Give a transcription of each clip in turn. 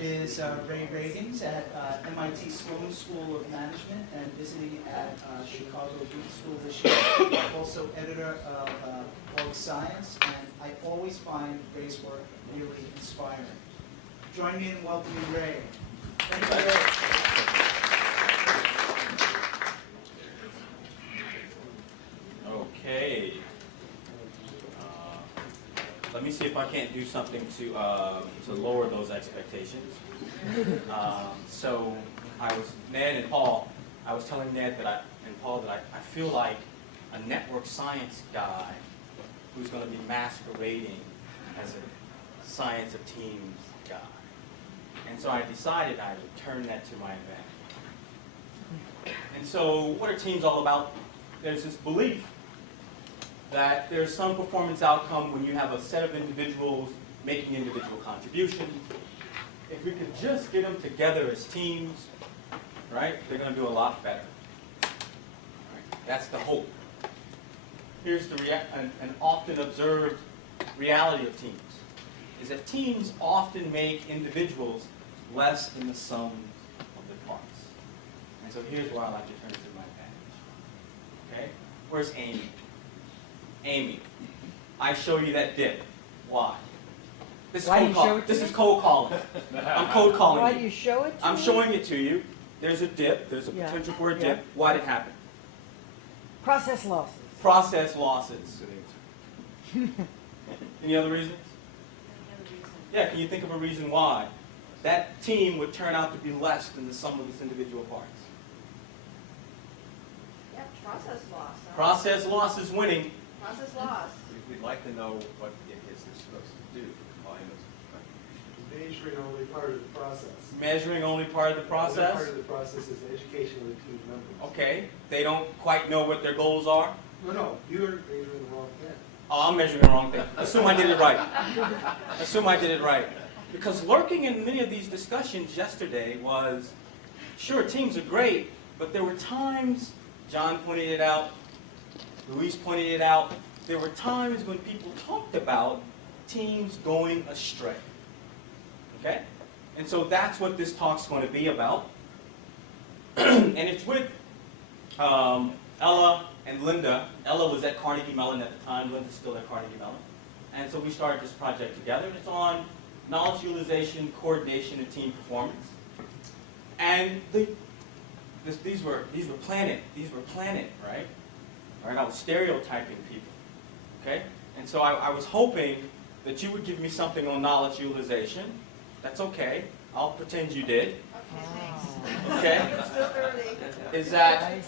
is Ray Reagans at MIT Sloan School of Management and visiting at Chicago Booth School this year. Also editor of Org Science, and I always find Ray's work really inspiring. Join me in welcoming Ray. Thank you, Ray. Okay. Let me see if I can't do something to lower those expectations. So I was Ned and Paul. I was telling Ned and Paul that I feel like a network science guy who's going to be masquerading as a science of teams guy. And so I decided I would turn that to my advantage. And so what are teams all about? There's this belief that there's some performance outcome when you have a set of individuals making individual contributions. If we could just get them together as teams, right, they're going to do a lot better. Right? That's the hope. Here's an often observed reality of teams, is that teams often make individuals less than the sum of the parts. And so here's where I like to turn to my advantage. Okay? Where's Amy? Amy, I show you that dip. Why? This is cold calling. I'm cold calling. Why do you show it to me? I'm showing it to you. There's a dip. There's a potential for a dip. Why did it happen? Process losses. Process losses. Any other reasons? Yeah, can you think of a reason why that team would turn out to be less than the sum of its individual parts? Yeah, process loss. Process loss is winning. Process loss. We'd like to know what it is they're supposed to do. Measuring only part of the process. Measuring only part of the process? Part of the process is the education of the team members. Okay. They don't quite know what their goals are? No, you're measuring the wrong thing. Oh, I'm measuring the wrong thing. Assume I did it right. Assume I did it right. Because lurking in many of these discussions yesterday was, sure, teams are great, but there were times, John pointed it out, Luis pointed it out, there were times when people talked about teams going astray. Okay? And so that's what this talk's going to be about. And it's with Ella and Linda. Ella was at Carnegie Mellon at the time. Linda's still at Carnegie Mellon. And so we started this project together. It's on knowledge utilization, coordination, and team performance. And these were planet, right? All right, I was stereotyping people. Okay? And so I was hoping that you would give me something on knowledge utilization. That's okay. I'll pretend you did. Okay? Still early. Is that,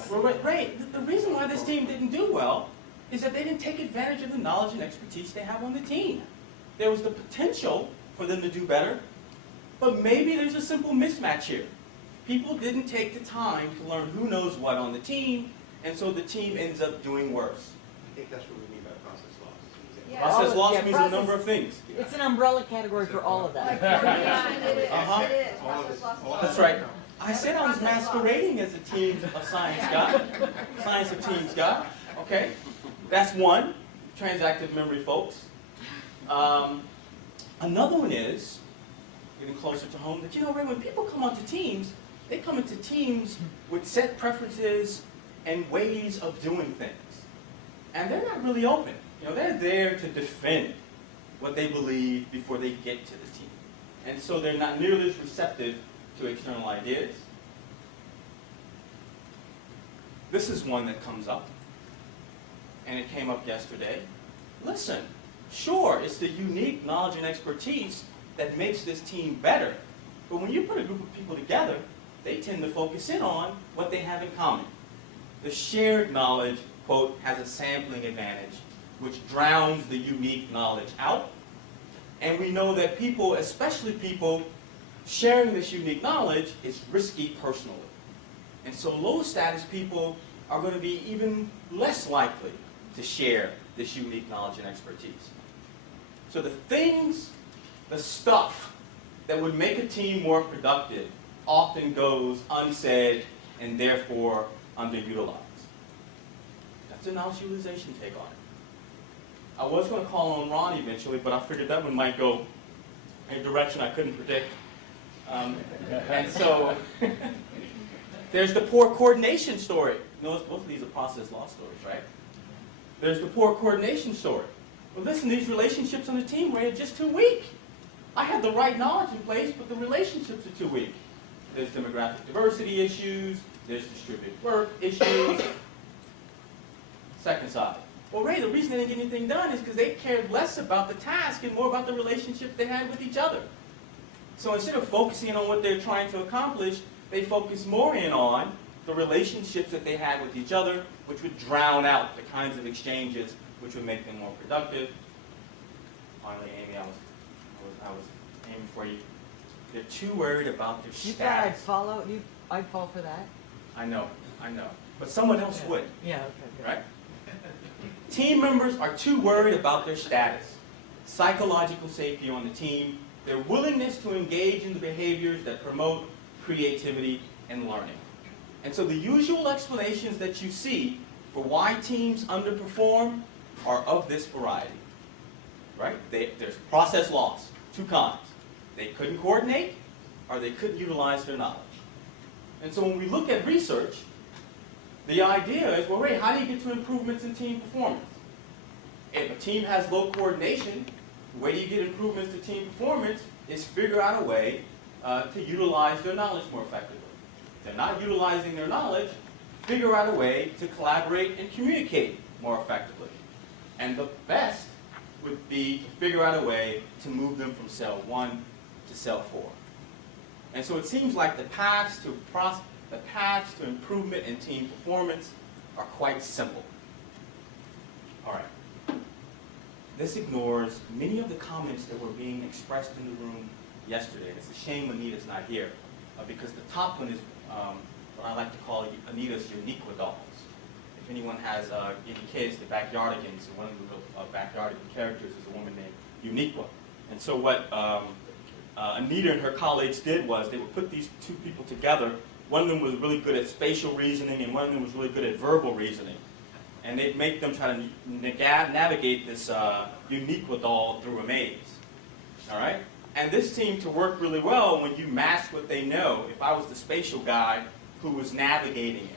right, the reason why this team didn't do well is that they didn't take advantage of the knowledge and expertise they have on the team. There was the potential for them to do better, but maybe there's a simple mismatch here. People didn't take the time to learn who knows what on the team, and so the team ends up doing worse. I think that's what we mean by process loss. Yeah. Process loss means process, a number of things. It's an umbrella category for all of that. It is. Uh-huh. It is. Process loss. That's right. I said I was masquerading as a team of science guy, science of teams guy. Okay, that's one. Transactive memory, folks. Another one is getting closer to home. That Ray, when people come onto teams, they come into teams with set preferences and ways of doing things, and they're not really open. They're there to defend what they believe before they get to the team, and so they're not nearly as receptive to external ideas. This is one that comes up, and it came up yesterday. Listen, sure, it's the unique knowledge and expertise that makes this team better, but when you put a group of people together, they tend to focus in on what they have in common. The shared knowledge, quote, has a sampling advantage, which drowns the unique knowledge out. And we know that people, especially people sharing this unique knowledge, is risky personally. And so low status people are going to be even less likely to share this unique knowledge and expertise. So the things, the stuff that would make a team more productive often goes unsaid and therefore underutilized. That's a knowledge utilization take on it. I was going to call on Ron eventually, but I figured that one might go in a direction I couldn't predict. And so there's the poor coordination story. Notice both of these are process law stories, right? There's the poor coordination story. Well, listen, these relationships on the team were just too weak. I had the right knowledge in place, but the relationships are too weak. There's demographic diversity issues. There's distributed work issues. Second side. Well, Ray, the reason they didn't get anything done is because they cared less about the task and more about the relationships they had with each other. So instead of focusing on what they're trying to accomplish, they focus more in on the relationships that they had with each other, which would drown out the kinds of exchanges which would make them more productive. Finally, Amy, I was aiming for you. They're too worried about their You thought I'd status. I'd fall for that? I know. But someone else would, Yeah, okay, good. right? Team members are too worried about their status, psychological safety on the team, their willingness to engage in the behaviors that promote creativity and learning. And so the usual explanations that you see for why teams underperform are of this variety, right? There's process loss, two kinds. They couldn't coordinate or they couldn't utilize their knowledge. And so when we look at research, the idea is, well, Ray, how do you get to improvements in team performance? If a team has low coordination, the way you get improvements to team performance is figure out a way to utilize their knowledge more effectively. If they're not utilizing their knowledge, figure out a way to collaborate and communicate more effectively. And the best would be to figure out a way to move them from cell 1 to cell 4. And so it seems like the paths to improvement in team performance are quite simple. All right. This ignores many of the comments that were being expressed in the room yesterday. And it's a shame Anita's not here, because the top one is what I like to call Anita's Uniqua dolls. If anyone has any kids, the Backyardigans, and one of the Backyardigan characters is a woman named Uniqua. And so what Anita and her colleagues did was they would put these two people together. One of them was really good at spatial reasoning, and one of them was really good at verbal reasoning. And they'd make them try to navigate this Uniqua doll through a maze. All right? And this seemed to work really well when you matched what they know. If I was the spatial guy who was navigating it.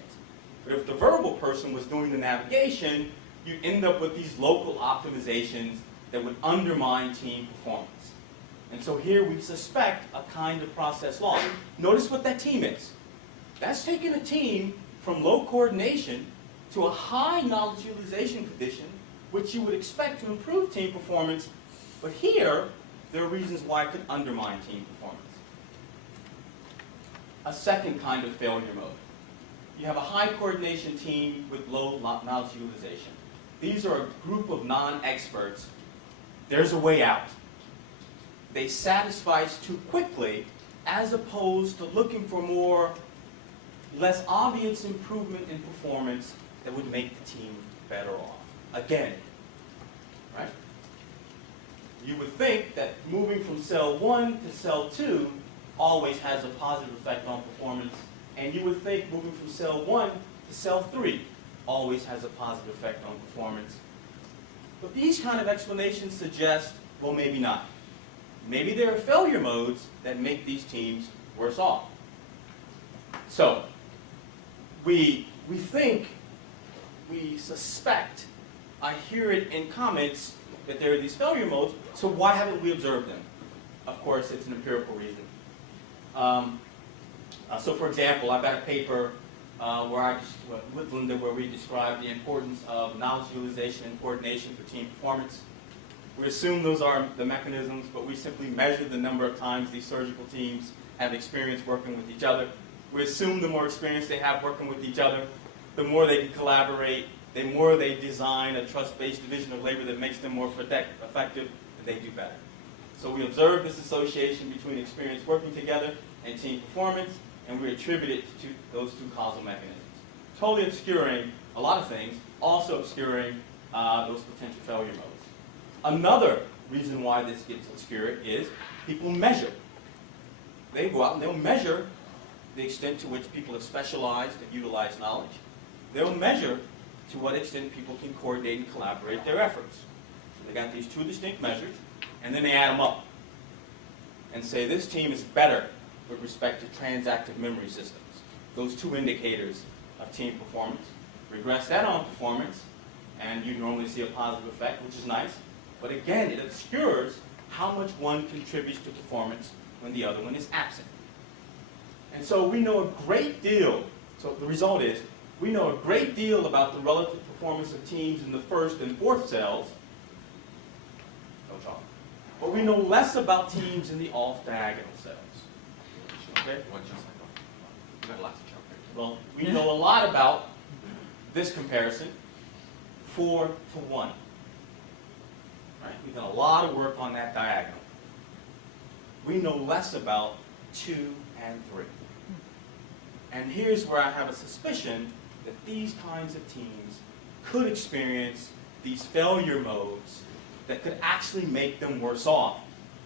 But if the verbal person was doing the navigation, you end up with these local optimizations that would undermine team performance. And so here we suspect a kind of process loss. Notice what that team is. That's taking a team from low coordination to a high knowledge utilization condition, which you would expect to improve team performance. But here, there are reasons why it could undermine team performance. A second kind of failure mode. You have a high coordination team with low knowledge utilization. These are a group of non-experts. There's a way out. They satisfy us too quickly as opposed to looking for less obvious improvement in performance that would make the team better off. Again, right? You would think that moving from cell 1 to cell 2 always has a positive effect on performance, and you would think moving from cell 1 to cell 3 always has a positive effect on performance. But these kind of explanations suggest, well, maybe not. Maybe there are failure modes that make these teams worse off. So, we think, we suspect, I hear it in comments that there are these failure modes, so why haven't we observed them? Of course, it's an empirical reason. So for example, I've got a paper with Linda where we describe the importance of knowledge utilization and coordination for team performance. We assume those are the mechanisms, but we simply measure the number of times these surgical teams have experience working with each other. We assume the more experience they have working with each other, the more they can collaborate, the more they design a trust-based division of labor that makes them more effective, and they do better. So we observe this association between experience working together and team performance, and we attribute it to those two causal mechanisms. Totally obscuring a lot of things, also obscuring those potential failure modes. Another reason why this gets obscured is people measure. They go out and they'll measure the extent to which people have specialized and utilized knowledge. They'll measure to what extent people can coordinate and collaborate their efforts. So they got these two distinct measures, and then they add them up and say this team is better with respect to transactive memory systems. Those two indicators of team performance. Regress that on performance, and you normally see a positive effect, which is nice. But again, it obscures how much one contributes to performance when the other one is absent. And so we know a great deal, so the result is, we know a great deal about the relative performance of teams in the first and fourth cells, no trouble. But we know less about teams in the off-diagonal cells. Okay? You got lots of chocolate. Well, we know a lot about this comparison, 4 to 1. Right? We've done a lot of work on that diagonal. We know less about 2 and 3. And here's where I have a suspicion that these kinds of teams could experience these failure modes that could actually make them worse off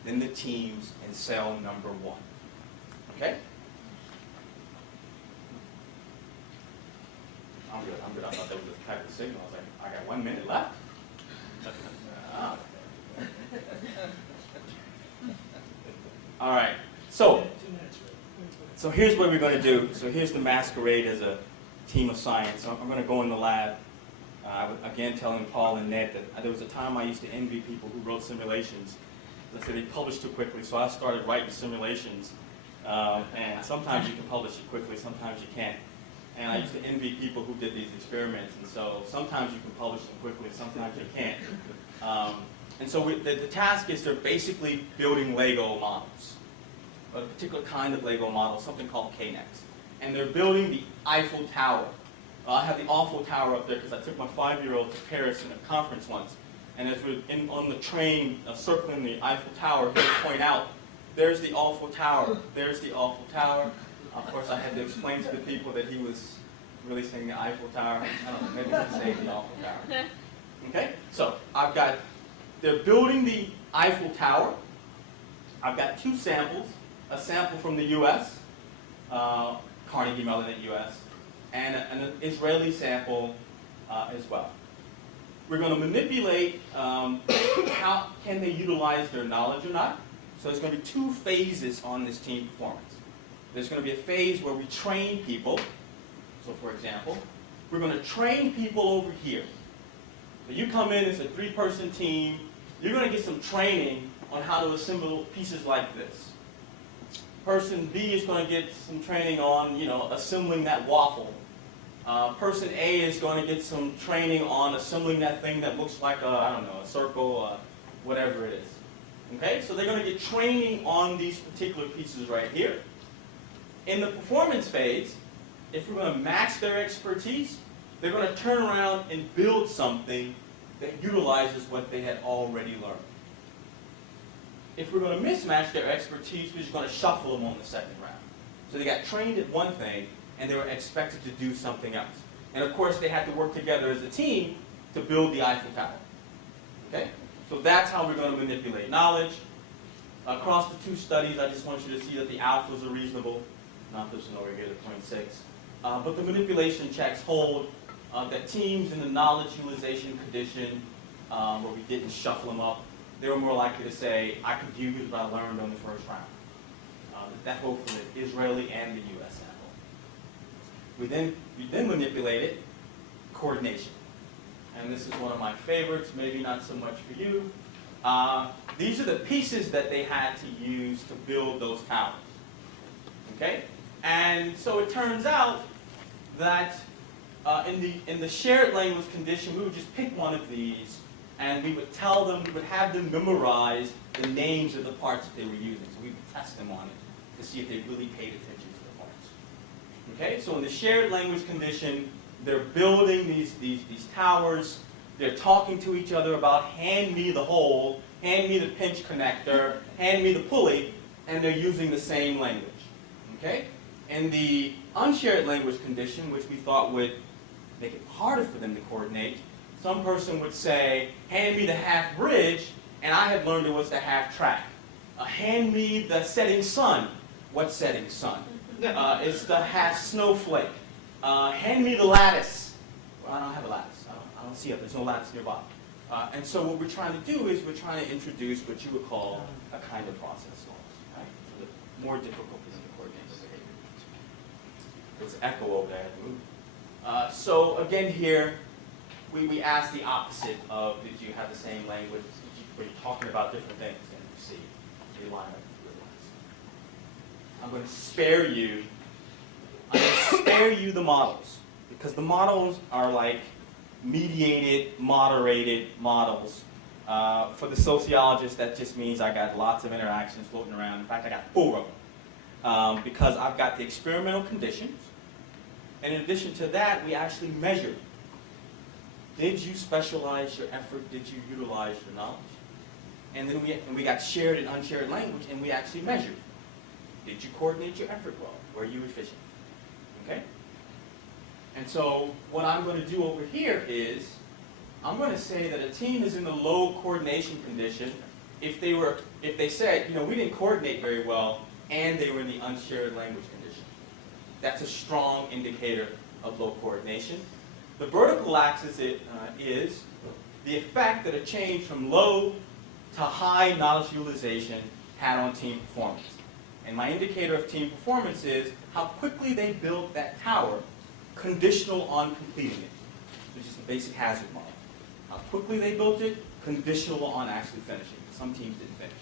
than the teams in cell number 1. Okay? I'm good, I'm good. I thought that was a type of signal. I was like, I got 1 minute left. Ah. All right, so here's what we're going to do. So here's the masquerade as a team of science. So I'm going to go in the lab. Again, telling Paul and Ned that there was a time I used to envy people who wrote simulations. As I said, they published too quickly, so I started writing simulations. And sometimes you can publish it quickly, sometimes you can't. And I used to envy people who did these experiments. And so sometimes you can publish them quickly, sometimes you can't. And so the task is they're basically building Lego models, a particular kind of Lego model, something called KNX. And they're building the Eiffel Tower. I have the Eiffel Tower up there because I took my 5-year-old to Paris in a conference once. And as we're on the train circling the Eiffel Tower, he'll point out, there's the Eiffel Tower, there's the Eiffel Tower. Of course, I had to explain to the people that he was really saying the Eiffel Tower. I don't know, maybe he was saying the Eiffel Tower. Okay, so they're building the Eiffel Tower. I've got 2 samples, a sample from the US, Carnegie Mellon at US, and an Israeli sample as well. We're going to manipulate how can they utilize their knowledge or not. So there's going to be 2 phases on this team performance. There's going to be a phase where we train people. So for example, we're going to train people over here. So you come in as a 3-person team, you're going to get some training on how to assemble pieces like this. Person B is going to get some training on, assembling that waffle. Person A is going to get some training on assembling that thing that looks like a circle, whatever it is. Okay, so they're going to get training on these particular pieces right here. In the performance phase, if we're going to match their expertise, they're going to turn around and build something that utilizes what they had already learned. If we're going to mismatch their expertise, we're just going to shuffle them on the second round. So they got trained at one thing, and they were expected to do something else. And of course, they had to work together as a team to build the Eiffel Tower. Okay? So that's how we're going to manipulate knowledge. Across the 2 studies, I just want you to see that the alphas are reasonable. Not this one over here, the 0.6. But the manipulation checks hold that teams in the knowledge utilization condition, where we didn't shuffle them up, they were more likely to say, I could use what I learned on the first round. That holds for the Israeli and the US sample. We then manipulated coordination. And this is one of my favorites, maybe not so much for you. These are the pieces that they had to use to build those towers. Okay? And so it turns out that in the shared language condition, we would just pick one of these, and we would have them memorize the names of the parts that they were using. So we would test them on it to see if they really paid attention to the parts. Okay? So in the shared language condition, they're building these towers. They're talking to each other about hand me the hole, hand me the pinch connector, hand me the pulley, and they're using the same language. Okay? In the unshared language condition, which we thought would make it harder for them to coordinate, some person would say, hand me the half bridge, and I had learned it was the half track. Hand me the setting sun. What setting sun? It's the half snowflake. Hand me the lattice. Well, I don't have a lattice. I don't see it. There's no lattice nearby. And so what we're trying to do is we're trying to introduce what you would call a kind of process loss, right? So more difficult for them to There's echo over there. So again here, we ask the opposite of did you have the same language? Were you talking about different things? And you see, they line up really nice. I'm going to spare you. I'm going to spare you the models because the models are like mediated, moderated models. For the sociologist, that just means I got lots of interactions floating around. In fact, I got 4 of them because I've got the experimental conditions. And in addition to that, we actually measured. Did you specialize your effort? Did you utilize your knowledge? And then we got shared and unshared language, and we actually measured. Did you coordinate your effort well? Were you efficient? Okay? And so what I'm going to do over here is I'm going to say that a team is in the low coordination condition if they said, we didn't coordinate very well, and they were in the unshared language condition. That's a strong indicator of low coordination. The vertical axis is the effect that a change from low to high knowledge utilization had on team performance. And my indicator of team performance is how quickly they built that tower, conditional on completing it, which is the basic hazard model. How quickly they built it, conditional on actually finishing. Some teams didn't finish.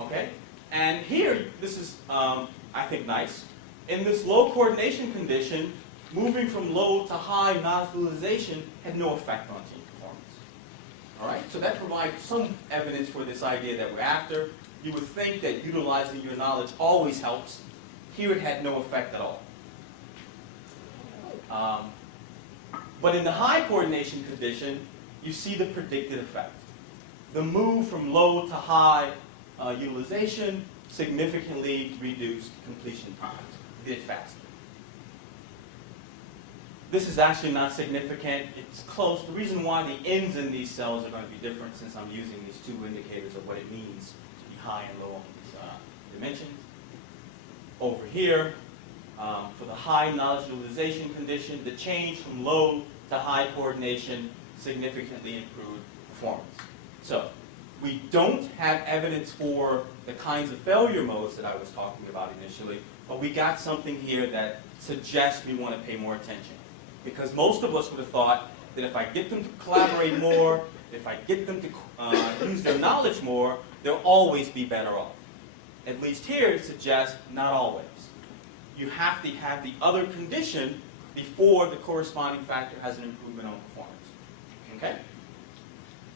Okay? And here, this is, I think, nice. In this low coordination condition, moving from low to high knowledge utilization had no effect on team performance. All right? So that provides some evidence for this idea that we're after. You would think that utilizing your knowledge always helps. Here it had no effect at all. But in the high coordination condition, you see the predicted effect. The move from low to high utilization significantly reduced completion times. Did faster. This is actually not significant. It's close. The reason why the ends in these cells are going to be different, since I'm using these 2 indicators of what it means to be high and low on these dimensions. Over here, for the high knowledge utilization condition, the change from low to high coordination significantly improved performance. So we don't have evidence for the kinds of failure modes that I was talking about initially, but we got something here that suggests we want to pay more attention. Because most of us would have thought that if I get them to collaborate more, if I get them to use their knowledge more, they'll always be better off. At least here it suggests not always. You have to have the other condition before the corresponding factor has an improvement on performance. Okay?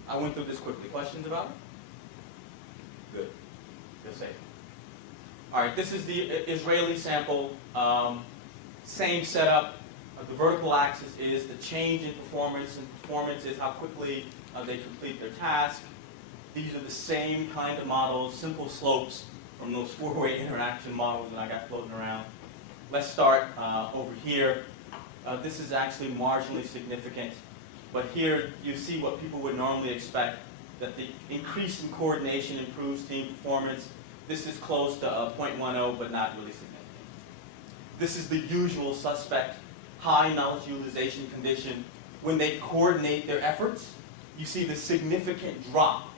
I went through this quickly. Questions about it? Good. Feel safe. All right, this is the Israeli sample. Same setup. The vertical axis is the change in performance, and performance is how quickly they complete their task. These are the same kind of models, simple slopes from those 4-way interaction models that I got floating around. Let's start over here. This is actually marginally significant, but here you see what people would normally expect, that the increase in coordination improves team performance. This is close to 0.10, but not really significant. This is the usual suspect high knowledge utilization condition. When they coordinate their efforts, you see the significant drop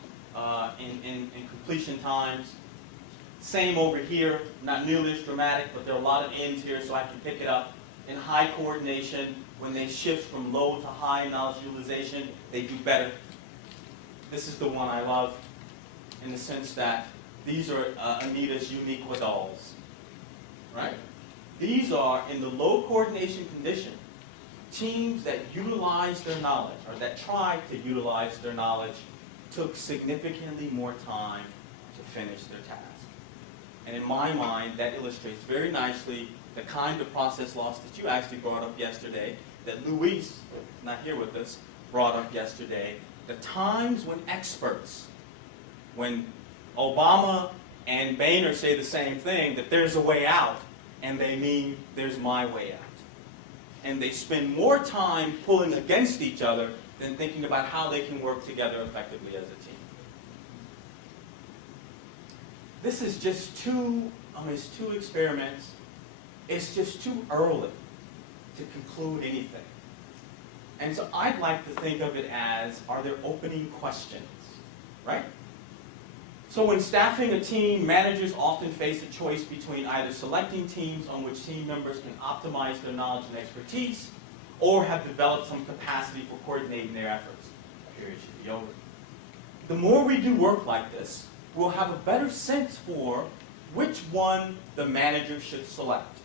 in completion times. Same over here, not nearly as dramatic, but there are a lot of ends here, so I can pick it up. In high coordination, when they shift from low to high knowledge utilization, they do better. This is the one I love in the sense that these are Anita's unique wadals, right? These are, in the low coordination condition, teams that utilize their knowledge, or that try to utilize their knowledge, took significantly more time to finish their task. And in my mind, that illustrates very nicely the kind of process loss that you actually brought up yesterday, that Luis, not here with us, brought up yesterday. The times when experts, when Obama and Boehner say the same thing, that there's a way out, and they mean there's my way out. And they spend more time pulling against each other than thinking about how they can work together effectively as a team. This is just it's 2 experiments. It's just too early to conclude anything. And so I'd like to think of it as, are there opening questions, right? So when staffing a team, managers often face a choice between either selecting teams on which team members can optimize their knowledge and expertise, or have developed some capacity for coordinating their efforts. Period should be over. The more we do work like this, we'll have a better sense for which one the manager should select.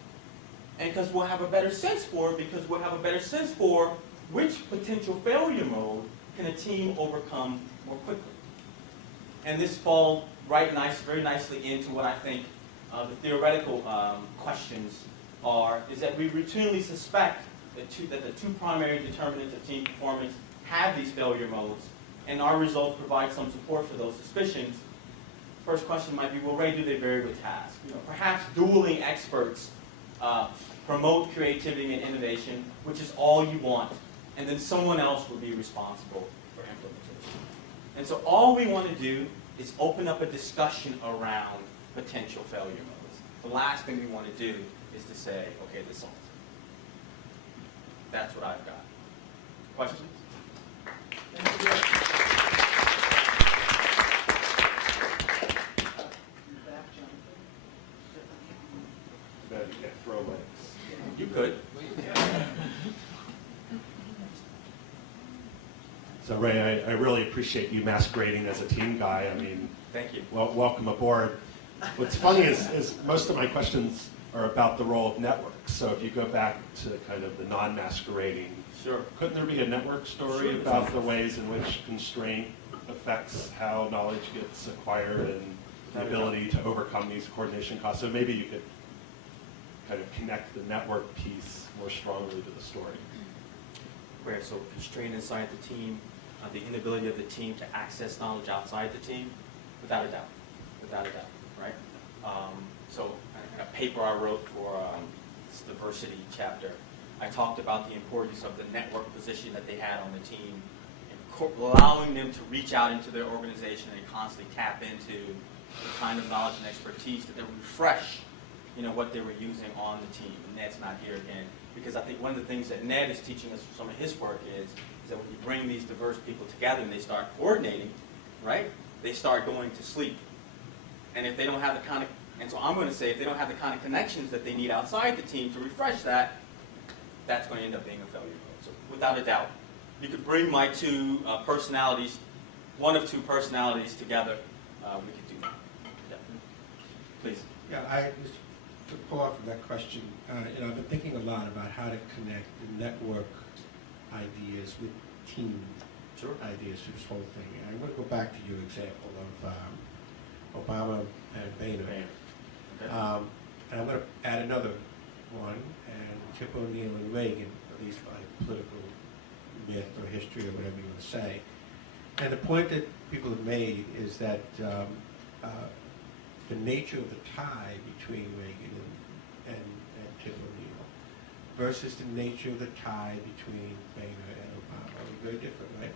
And because we'll have a better sense for it, because we'll have a better sense for which potential failure mode can a team overcome more quickly. And this falls very nicely into what I think the theoretical questions are, is that we routinely suspect that the two primary determinants of team performance have these failure modes, and our results provide some support for those suspicions. First question might be, well, Ray, do they vary with tasks? Perhaps dueling experts promote creativity and innovation, which is all you want, and then someone else will be responsible for implementation. And so all we want to do is open up a discussion around potential failure modes. The last thing we want to do is to say, okay, this solves it. That's what I've got. Questions? Thank you. Back, Jonathan. Bet you can't throw legs. You could. So Ray, I really appreciate you masquerading as a team guy. I mean, Thank you. well, welcome aboard. What's funny is most of my questions are about the role of networks. So if you go back to kind of the non-masquerading, Sure. couldn't there be a network story Sure. about the ways in which constraint affects how knowledge gets acquired and the ability to overcome these coordination costs? So maybe you could kind of connect the network piece more strongly to the story. Where so constraint inside the team, the inability of the team to access knowledge outside the team, without a doubt, right? So in a paper I wrote for this diversity chapter, I talked about the importance of the network position that they had on the team, and allowing them to reach out into their organization and constantly tap into the kind of knowledge and expertise that they would refresh, what they were using on the team. And Ned's not here again, because I think one of the things that Ned is teaching us from some of his work is that when you bring these diverse people together and they start coordinating, right, they start going to sleep. And if they don't have the kind of, and so I'm going to say, if they don't have the kind of connections that they need outside the team to refresh that, that's going to end up being a failure mode. So without a doubt, you could bring my two personalities, one of two personalities together, we could do that. Yeah. Please. Yeah, I just to pull off of that question, I've been thinking a lot about how to connect the network ideas with team ideas for this whole thing. And I'm going to go back to your example of Obama and Boehner. Okay. And I'm going to add another one, and Tip O'Neill and Reagan, at least by political myth or history or whatever you want to say. And the point that people have made is that the nature of the tie between Reagan and Tip O'Neill versus the nature of the tie between Boehner and Obama are very different, right?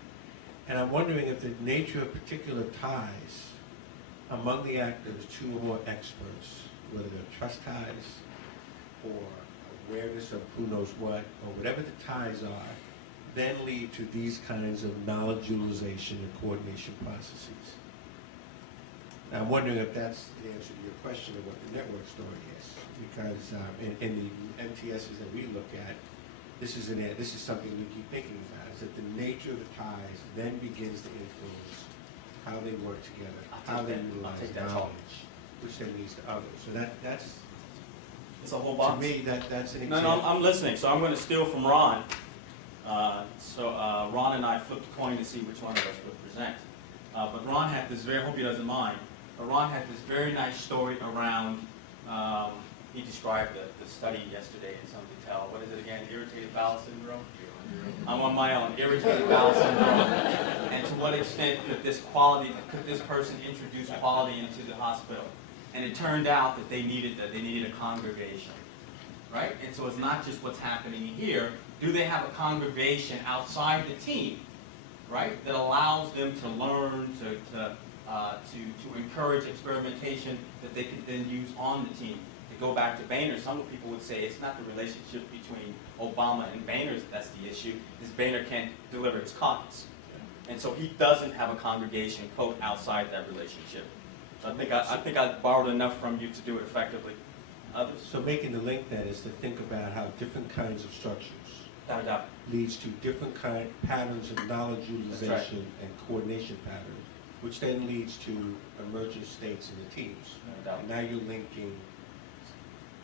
And I'm wondering if the nature of particular ties among the actors, two or more experts, whether they're trust ties or awareness of who knows what, or whatever the ties are, then lead to these kinds of knowledge utilization and coordination processes. Now, I'm wondering if that's the answer to your question of what the network story is, because in the MTSs that we look at, this is something we keep thinking about, is that the nature of the ties then begins to influence how they work together, how they utilize knowledge, which then leads to others. So that's It's a whole box. to me, that's an No, example. no, I'm listening. So I'm going to steal from Ron. Ron and I flipped a coin to see which one of us would present. But Ron had this very, I hope he doesn't mind, but Ron had this very nice story around, he described the study yesterday in some detail. What is it again? Irritated bowel syndrome? I'm on my own. Irritated bowel syndrome. And to what extent could this person introduce quality into the hospital? And it turned out that they needed a congregation, right? And so it's not just what's happening here. Do they have a congregation outside the team, right, that allows them to learn, to encourage experimentation that they can then use on the team? To go back to Boehner, some people would say it's not the relationship between Obama and Boehner that's the issue, is Boehner can't deliver his caucus. And so he doesn't have a congregation, quote, outside that relationship. So I think I borrowed enough from you to do it effectively. Others? So making the link then is to think about how different kinds of structures Without a doubt. leads to different patterns of knowledge That's right. utilization and coordination patterns, which then leads to emergent states in the teams. No doubt. And now you're linking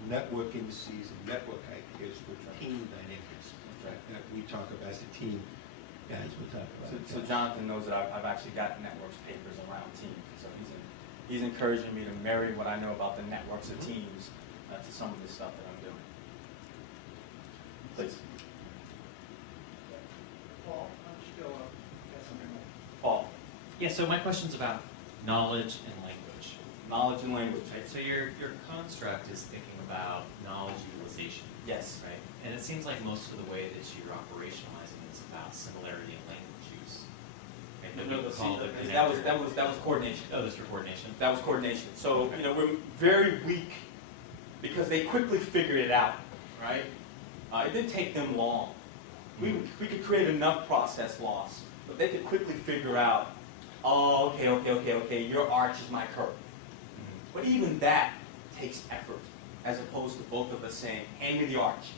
network indices and network ideas with team dynamics that we talk about as the team guys we talk about. So Jonathan knows that I've actually got networks papers around teams. So he's encouraging me to marry what I know about the networks of teams to some of the stuff that I'm doing. Please. Paul, why don't you go up, got something more? Paul, Yeah, so my question's about knowledge and language. knowledge and language. Right, so your construct is thinking about knowledge utilization, Yes. right? And it seems like most of the way that you're operationalizing is about similarity in language use. Right? No, That we call the that was coordination. Oh, that's for coordination. That was coordination. So, Okay. you know, we're very weak because they quickly figured it out, right? It didn't take them long. We could create enough process loss, but they could quickly figure out, oh, okay, your arch is my curve. But even that takes effort, as opposed to both of us saying, hand me the arch.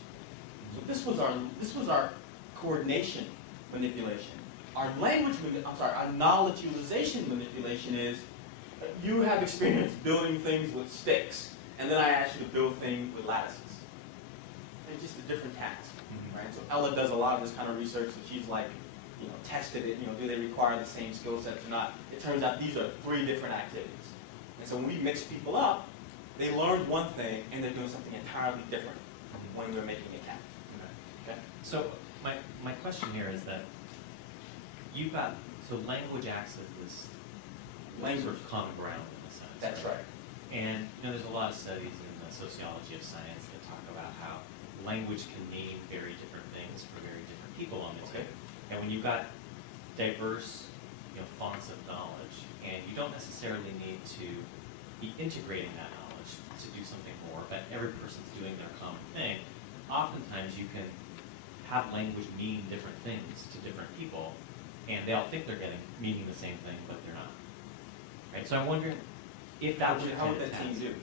So this was our coordination manipulation. Our our knowledge utilization manipulation is, you have experience building things with sticks, and then I ask you to build things with lattices. It's just a different task, right? So Ella does a lot of this kind of research, and she's like, you know, tested it, you know, do they require the same skill sets or not? It turns out these are 3 different activities. And so when we mix people up, they learned one thing, and they're doing something entirely different when we're making it happen. Okay? So my question here is that so language acts as this sort of common ground in a sense. That's right. And you know, there's a lot of studies in the sociology of science that talk about how language can mean very different things for very different people on the team. And when you've got diverse, you know, fonts of knowledge, and you don't necessarily need to be integrating that knowledge to do something more, but every person's doing their common thing, oftentimes you can have language mean different things to different people, and they all think they're meaning the same thing, but they're not. Right? So I'm wondering if that would How would that team do?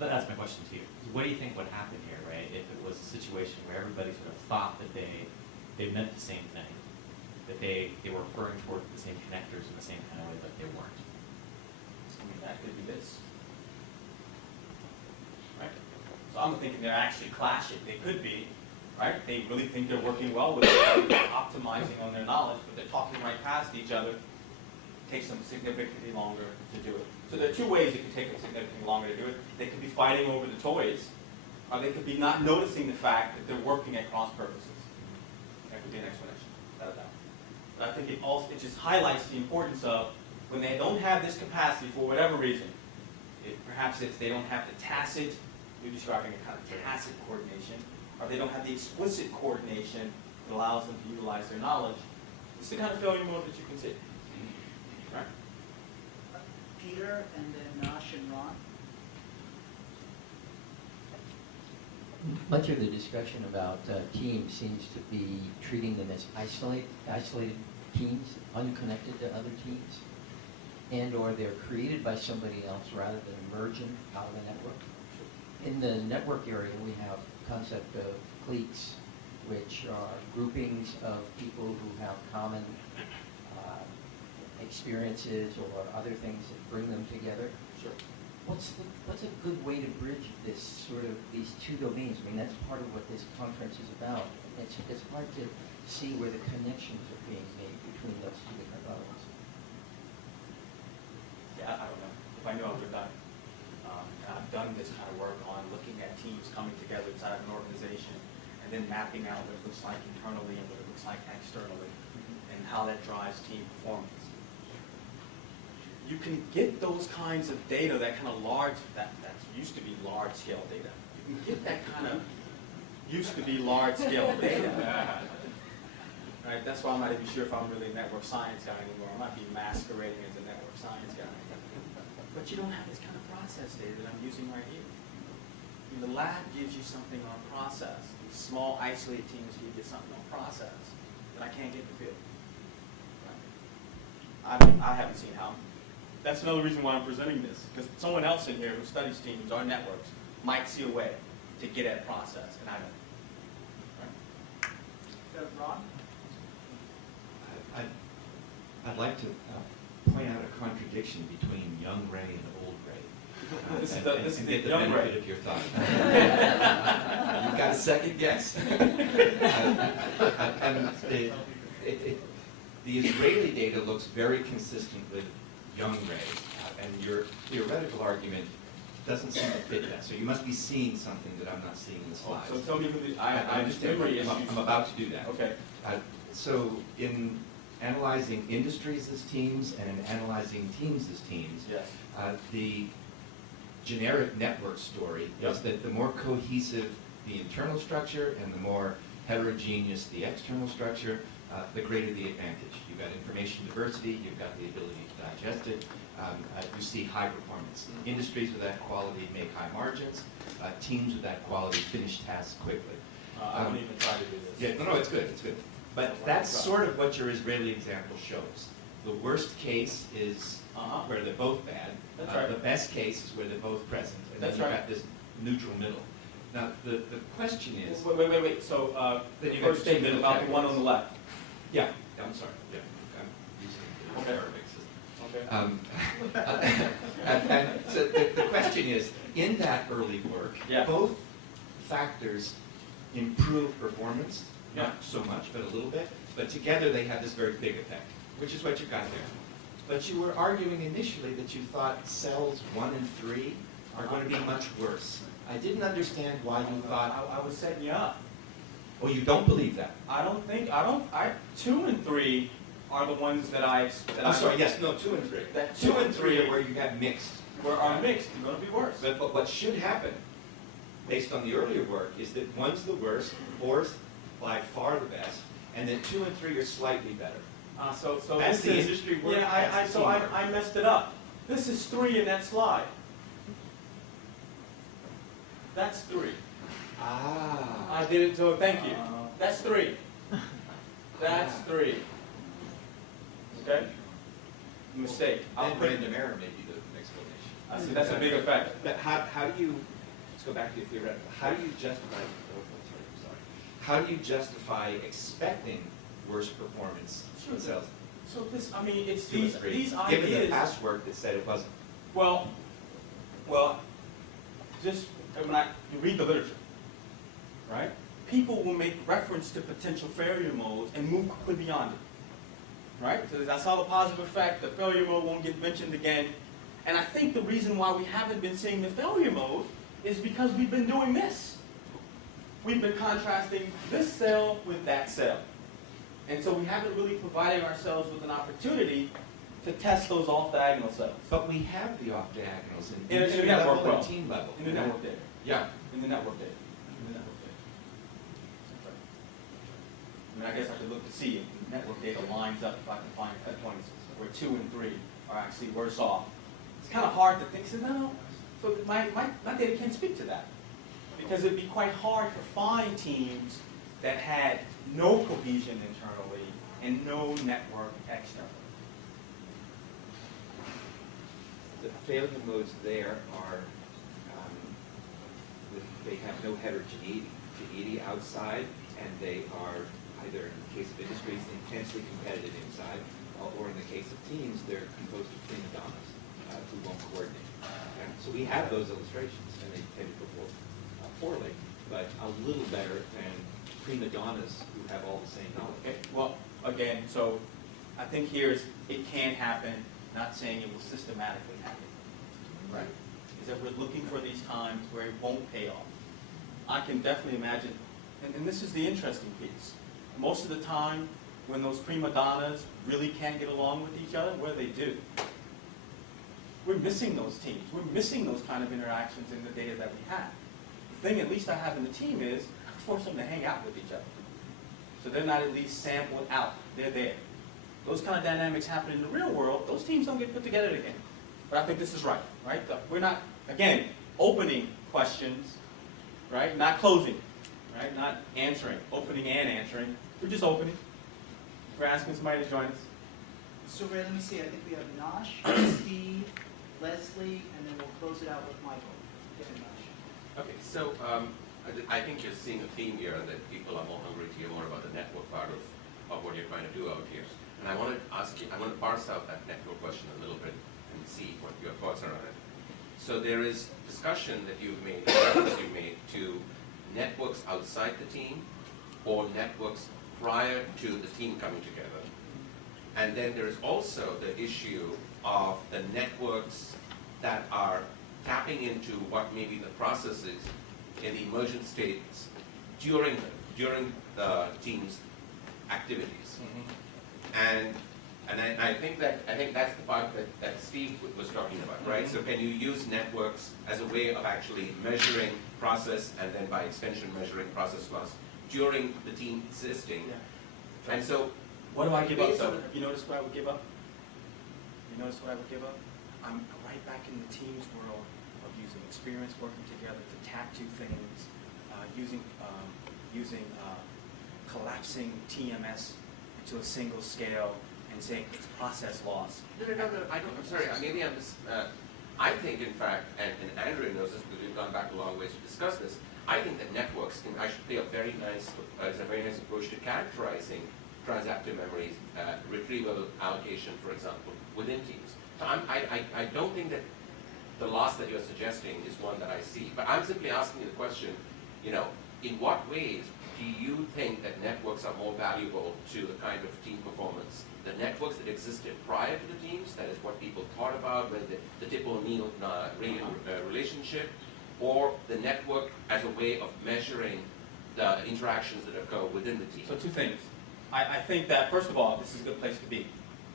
But that's my question to you. What do you think would happen here, right? If it was a situation where everybody sort of thought that they meant the same thing, that they were referring toward the same connectors in the same kind of way, but they weren't. I mean, that could be this. Right? So I'm thinking they're actually clashing. They could be, right? They really think they're working well with each other, they're optimizing on their knowledge, but they're talking right past each other. It takes them significantly longer to do it. So there are 2 ways it could take them significantly longer to do it. They could be fighting over the toys, or they could be not noticing the fact that they're working at cross purposes. That could be an explanation. Without a doubt. But I think it just highlights the importance of when they don't have this capacity for whatever reason. Perhaps they don't have the tacit, you're describing a kind of tacit coordination, or they don't have the explicit coordination that allows them to utilize their knowledge. It's the kind of failure mode that you can see. Right? Peter, and then Nash and Ron. Much of the discussion about teams seems to be treating them as isolated teams, unconnected to other teams, and or they're created by somebody else rather than emergent out of the network. In the network area, we have the concept of cliques, which are groupings of people who have common experiences or other things that bring them together. Sure. What's a good way to bridge this sort of these 2 domains? I mean, that's part of what this conference is about. It's hard to see where the connections are being made between those 2 different levels. Yeah, I don't know. If I knew, I would have done it. And I've done this kind of work on looking at teams coming together inside of an organization and then mapping out what it looks like internally and what it looks like externally and how that drives team performance. You can get those kinds of data, that kind of that used to be large-scale data. You can get that kind of used to be large-scale data. Right? That's why I'm not even sure if I'm really a network science guy anymore. I might be masquerading as a network science guy. But you don't have this kind of process data that I'm using right here. I mean, the lab gives you something on process. These small, isolated teams give you something on process that I can't get in the field. Right? I haven't seen how. That's another reason why I'm presenting this, because someone else in here who studies teams or networks might see a way to get at process, and I don't. Ron? I'd like to point out a contradiction between young Ray and old Ray. This is And the get the young benefit Ray. of your thought. You've got a second guess? And the Israeli data looks very consistent with young Ray, and your theoretical argument doesn't seem to fit that. So you must be seeing something that I'm not seeing in the slides. So tell me who the, I I understand. memory I'm issues. about to do that. Okay. So in analyzing industries as teams and in analyzing teams as teams, Yes. the generic network story is that the more cohesive the internal structure and the more heterogeneous the external structure, the greater the advantage. You've got information diversity, you've got the ability to digest it, you see high performance. Industries with that quality make high margins, teams with that quality finish tasks quickly. I don't even try to do this. Yeah, no, it's good, it's good. But that's sort of what your Israeli example shows. The worst case is where they're both bad. That's right. The best case is where they're both present, and then That's you've right. got this neutral middle. Now, the question is, Wait. So, Then the you got first two statement middle about the one on the left. yeah, I'm sorry, yeah, I'm using the Okay. Arabic system. Okay. And so the question is, in that early work, Yeah. both factors improve performance, Yeah. not so much, but a little bit, but together they have this very big effect, which is what you got there. But you were arguing initially that you thought cells 1 and 3 are going to be much worse. I didn't understand why you thought, I was setting you up. oh, you don't believe that. 2 and 3 are the ones that I. I'm sorry, yes, no, 2 and 3. That 2 and 3 are where you got mixed. Where are mixed, they're gonna be worse. But what should happen, based on the earlier work, is that 1's the worst, 4's by far the best, and then 2 and 3 are slightly better. So That's this the is, industry work, yeah, that's the so teamwork. I messed it up. This is 3 in that slide. That's 3. Ah. I did it, so thank you. That's 3. That's 3. Okay? Mistake. I'll Then put it, random error may be the explanation. I see, that's a big effect. But how do you, let's go back to your theoretical, how do you justify, sorry, how do you justify Expecting worse performance Sure. in cells So this, I mean, it's 2 and these 3, ideas. given the past work that said it wasn't. Well, just when you read the literature, right? People will make reference to potential failure modes and move quickly beyond it, right? So I saw the positive effect, the failure mode won't get mentioned again. And I think the reason why we haven't been seeing the failure mode is because we've been doing this. We've been contrasting this cell with that cell. And so we haven't really provided ourselves with an opportunity to test those off-diagonal cells. But we have the off diagonals in In the industry network level well. and team level. In the network data. Yeah. In the network data. In the network data. That's right. I mean, I guess I could look to see if the network data lines up, if I can find cut points where 2 and 3 are actually worse off. It's kind of hard to think, so no, so my data can't speak to that. Because it'd be quite hard to find teams that had no cohesion internally and no network externally. the failure modes there are, they have no heterogeneity outside, and they are either, in the case of industries, intensely competitive inside, or in the case of teams, they're composed of prima donnas who won't coordinate. Okay? So we have those illustrations, and they tend to perform poorly, but a little better than prima donnas who have all the same knowledge. Okay, well, again, so I think here's, it can happen, not saying it will systematically happen, right? Is that we're looking for these times where it won't pay off. I can definitely imagine, and this is the interesting piece. Most of the time, when those prima donnas really can't get along with each other, what do? We're missing those teams. We're missing those kind of interactions in the data that we have. The thing at least I have in the team is, I force them to hang out with each other. So they're not at least sampled out. They're there. Those kind of dynamics happen in the real world. Those teams don't get put together again. But I think this is right, right? We're not, again, opening questions, right? Not closing, right? Not answering, opening and answering. We're just opening. We're asking somebody to join us. So Ray, let me see, I think we have Nosh, Steve, Leslie, and then we'll close it out with Michael. Yeah, Nosh. Okay, so I think you're seeing a theme here that people are more hungry to hear more about the network part of what you're trying to do out here. And I want to ask you, I want to parse out that network question a little bit and see what your thoughts are on it. So there is discussion that you've made, reference you've made to networks outside the team or networks prior to the team coming together. And then there's also the issue of the networks that are tapping into what may be the processes in the emergent states during the team's activities. And I think that's the part that Steve was talking about, right? So can you use networks as a way of actually measuring process and then by extension measuring process loss during the team existing? Yeah. And so What do I give up? So, have you noticed what I would give up? You notice what I would give up? I'm right back in the team's world of using experience working together to tap two things, using collapsing TMS into a single scale and saying it's process loss. No, I'm sorry, maybe I'm just, I think in fact, and Andrew knows this because we've gone back a long ways to discuss this, I think that networks can actually play a very nice approach to characterizing transactive memory, retrieval allocation, for example, within teams. So I don't think that the loss that you're suggesting is one that I see, but I'm simply asking you the question, in what ways do you think that networks are more valuable to the kind of team performance? The networks that existed prior to the teams, that is what people thought about, whether the Tip O'Neill-Reagan relationship, or the network as a way of measuring the interactions that occur within the team? So two things. I think that, first of all, this is a good place to be.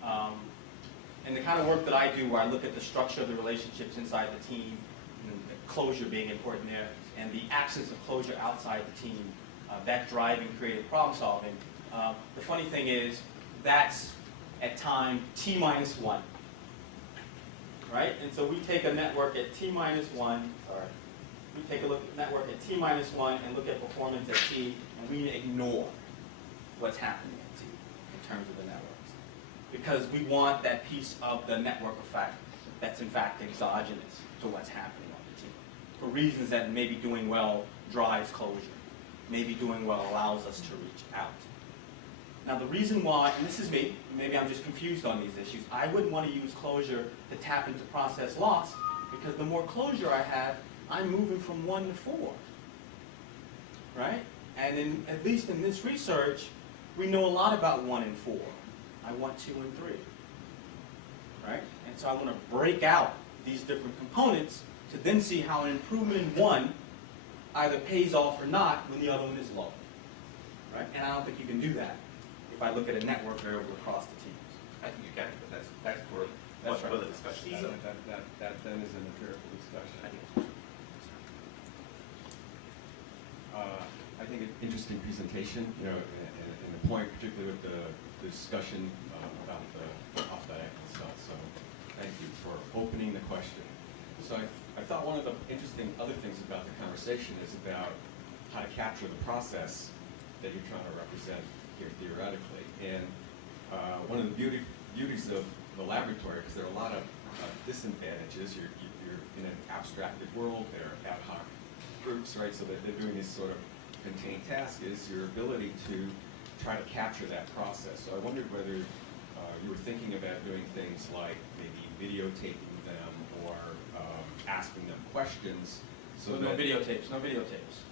And the kind of work that I do where I look at the structure of the relationships inside the team, and the closure being important there, and the absence of closure outside the team, that driving creative problem solving. The funny thing is, that's at time T-1, right? And so we take a network at T-1, we take a look at network at T-1 and look at performance at T, and we ignore what's happening at T in terms of the networks. Because we want that piece of the network effect that's in fact exogenous to what's happening on the team. For reasons that maybe doing well drives closure. Maybe doing well allows us to reach out. Now the reason why, and this is me, maybe I'm just confused on these issues, I wouldn't want to use closure to tap into process loss, because the more closure I have, I'm moving from 1 to 4, right? And at least in this research, we know a lot about 1 and 4. I want 2 and 3, right? And so I want to break out these different components to then see how an improvement in 1 either pays off or not when the other one is low, right? And I don't think you can do that if I look at a network variable across the teams. I think you can, but that's for That's right. further discussion. So that then is an empirical discussion. I think an interesting presentation, and the point, particularly with the discussion about the off-diagonal cells. So thank you for opening the question. So I thought one of the interesting other things about the conversation is about how to capture the process that you're trying to represent here theoretically. And one of the beauties of the laboratory, because there are a lot of disadvantages. You're in an abstracted world. There are ad hoc groups, right? So that they're doing this sort of contained task is your ability to try to capture that process. So I wondered whether you were thinking about doing things like maybe videotaping them or asking them questions. So no videotapes, no videotapes.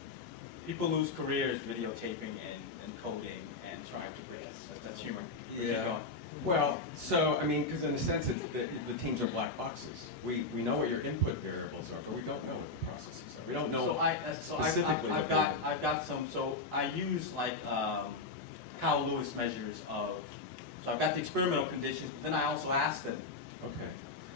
People lose careers videotaping and coding and trying to grade. That's humor. Yeah. Well, so, I mean, because in a sense, the teams are black boxes. We know what your input variables are, but we don't know what the processes are. We don't know specifically. I've got some, so I use like Kyle Lewis measures of, so I've got the experimental conditions, but then I also ask them. Okay.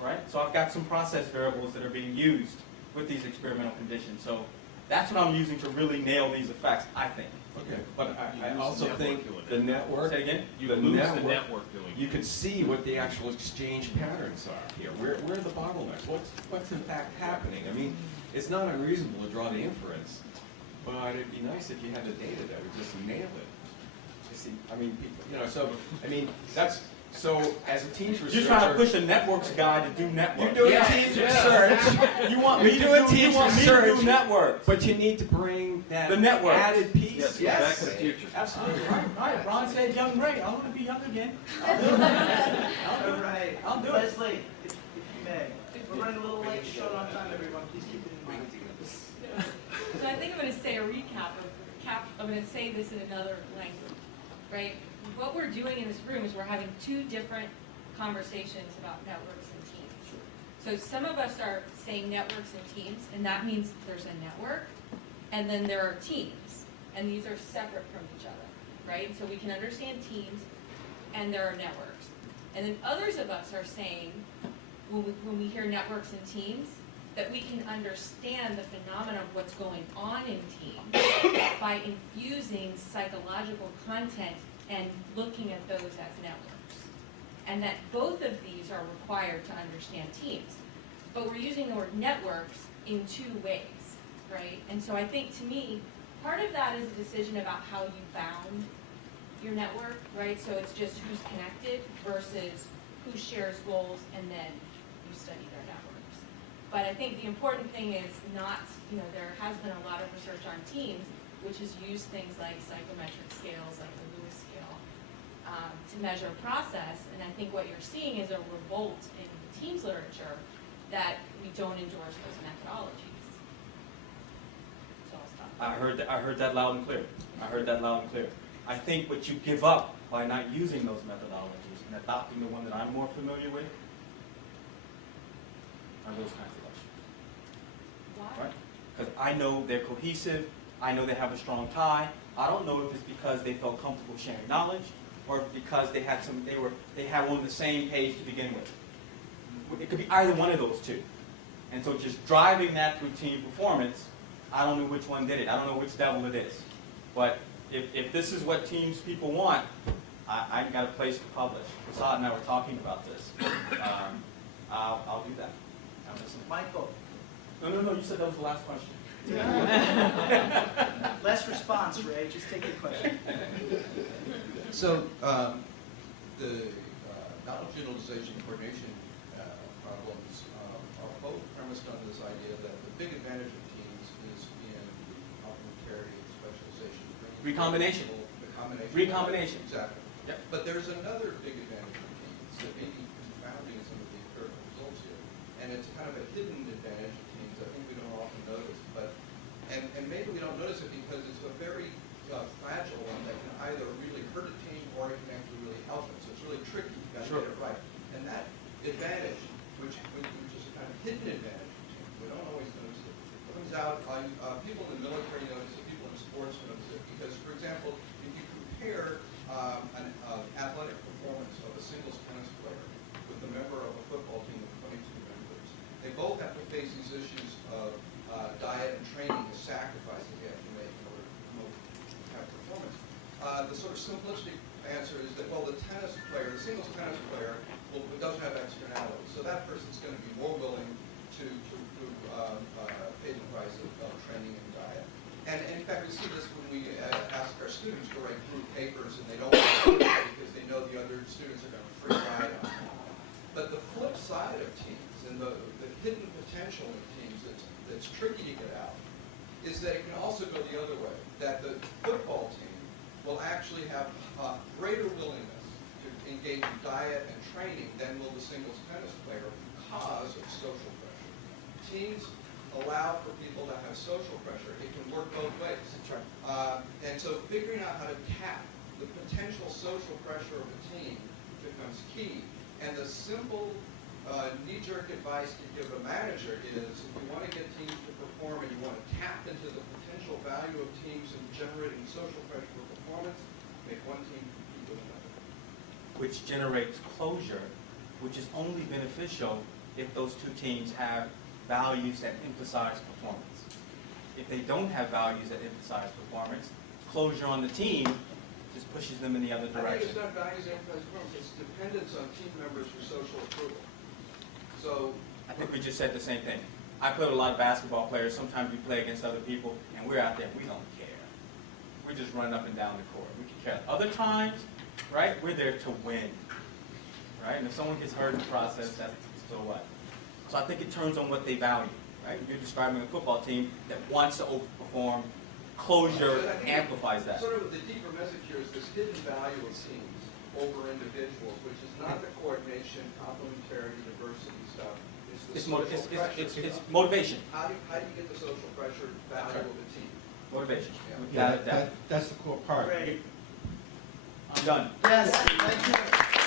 Right? So I've got some process variables that are being used with these experimental conditions. So that's what I'm using to really nail these effects, I think. Okay, but I also think the network, Say it again? the network doing you can see what the actual exchange patterns are here. Where are the bottlenecks? What's in fact happening? I mean, it's not unreasonable to draw the inference, but it'd be nice if you had the data that would just nail it. You see, I mean, people, so I mean, that's So as a teams researcher. You're trying to push a networks guy to do networks. You're doing Yes, teams yes. research. You want me to You're doing do, you teams want me to research. do networks. But you need to bring that The networks. added piece. Yes. Back to the future. Absolutely. Right. Ron said young Ray. I want to be young again. I'll do it. All right. I'll do it. Leslie, if you may. We're running a little late, short on time, everyone. Please keep it in mind. So I think I'm going to say a recap of I'm going to say this in another language, right? What we're doing in this room is we're having two different conversations about networks and teams. So some of us are saying networks and teams, and that means there's a network, and then there are teams, and these are separate from each other, right? So we can understand teams, and there are networks. And then others of us are saying, when we hear networks and teams, that we can understand the phenomenon of what's going on in teams by infusing psychological content and looking at those as networks. And that both of these are required to understand teams. But we're using the word networks in two ways, right? And so I think, to me, part of that is a decision about how you bound your network, right? So it's just who's connected versus who shares goals, and then you study their networks. But I think the important thing is not, there has been a lot of research on teams, which has used things like psychometric scales, like the Lewis scale, to measure process. And I think what you're seeing is a revolt in the teams literature that we don't endorse those methodologies. So I'll stop. I heard that loud and clear. I think what you give up by not using those methodologies and adopting the one that I'm more familiar with are those kinds of questions. Why? Right? Because I know they're cohesive, I know they have a strong tie. I don't know if it's because they felt comfortable sharing knowledge, or because they had on the same page to begin with. It could be either one of those two. And so just driving that through team performance, I don't know which one did it. I don't know which devil it is. But if this is what teams people want, I've got a place to publish. Prasad and I were talking about this. I'll do that. I'm listening. Michael, No, you said that was the last question. last response, Ray. Just take your question. So the knowledge utilization coordination problems are both premised on this idea that the big advantage of teams is in complementarity and specialization. Recombination. Recombination. Exactly. Yep. But there's another big advantage of teams that may be confounding some of the empirical results here, and it's kind of a hidden advantage of teams. I think we don't often notice, but and maybe we don't notice it because it's a very fragile one that can either really hurt a team or it can actually really help it. So it's really tricky. You've got to get it right. And that advantage, which is a kind of hidden advantage of teams, we don't always notice it. It comes out on people in the military notice it, people in sports notice it, because, for example, if you compare an athletic performance of a singles tennis player with a member of a football team of 22 members, they both have to face these issues of diet and training, the sacrifices they have to make in order to promote have performance. The sort of simplistic answer is that, well, the singles tennis player, doesn't have externalities, so that person's going to be more willing to pay the price of training and diet. And in fact, we see this when we ask our students to write group papers, and they don't want to because they know the other students are going to free ride on them. But the flip side of teams, and the hidden potential in teams that's tricky to get out, is that it can also go the other way, that the football team will actually have a greater willingness to engage in diet and training than will the singles tennis player because of social pressure. Teams allow for people to have social pressure. It can work both ways. That's right. And so figuring out how to tap the potential social pressure of a team becomes key. And the simple knee-jerk advice to give a manager is, if you want to get teams to perform and you want to tap into the potential value of teams in generating social pressure for performance, make one team compete with another. Which generates closure, which is only beneficial if those two teams have values that emphasize performance. If they don't have values that emphasize performance, closure on the team just pushes them in the other I think direction. it's not values that emphasize performance, it's dependence on team members for social approval. So, I think we just said the same thing. I play with a lot of basketball players. Sometimes we play against other people, and we're out there, we don't care. We're just running up and down the court. We can care. Other times, right, we're there to win. right? And if someone gets hurt in the process, that's so what? So I think it turns on what they value, right? You're describing a football team that wants to overperform. Closure But I think amplifies that. Sort of the deeper message here is this hidden value of teams over individuals, which is not the coordination, complementarity, diversity stuff. It's the social pressure. It's motivation. How do you get the social pressure value of a team? Motivation. Yeah, Without a doubt. that's the core part. Great. I'm done. Yes, thank you.